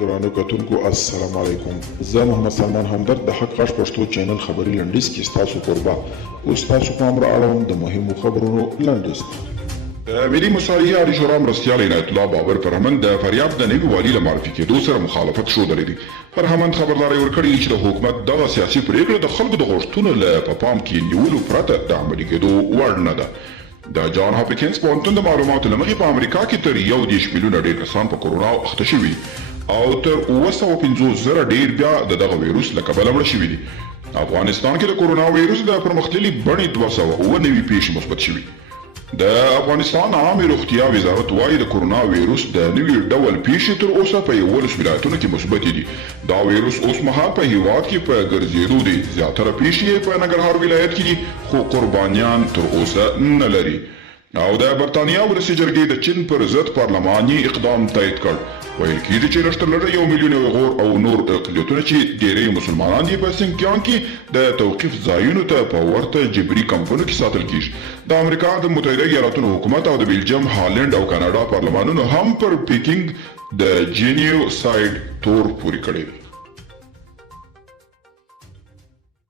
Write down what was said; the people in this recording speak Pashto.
درانو کتونکو السلام علیکم. زه محمد سلمان همدرد د حق غږ پښتو چینل خبري لنډیز کې ستاسو قربا اوس تاسو پام را اړوم د مهمو خبرونو لنډیز. د ملي مصالحې عالی شورا مرستیال عنایت الله بابر فرهمند د فریاب د نوي والي له معرفي کېدو سره مخالفت ښودلی دی. فرهمند خبرداری ورکړې چې د حکومت دغه سیاسي پرېکړه د خلکو د غوښتنو له په پام کې نیولو پرته د عملي کېدو وړ نه ده. د جان هاپکینز پوهنتون د معلوماتو له مخې په امریکا کې تر 1 میلیونه ډېر کسان په کورونا اخته شوي او تر 750,000 ډېر بیا د دغه ویروس له کبله مړه شوي دي. افغانستان کې د کورونا ویروس د پرمختللي بڼې 209 پیښې مثبت شوي. د افغانستان عامه روغتیا وزارت وايي د کورونا ویروس د نوي ډول پیښې تر اوسه په 11 ولایتونو کې مثبت دي. دا ویروس اوس مهال په هیواد کې په ګرځېدو دي. زیاتره پیښې په ننګرهار ولایت کې دي خو قربانیان تر اوسه نه لري. او د برتانیا ولسي جرګې د چین پر ضد پارلماني اقدام تایید کړ. ویل کېږي چې لږترلږه 1 میلیون غور او نور اقلیتونه چې ډېری مسلمانان دي په سینکیان کې د توقیف ځایونو ته په ورته جبري کمپونو کې ساتل کېږي. د امریکا د متحده ایالاتونو حکومت او د بیلجیم، هالند او کاناډا پارلمانونو هم پر پیکینګ د جینیو ساید تور پورې کړی.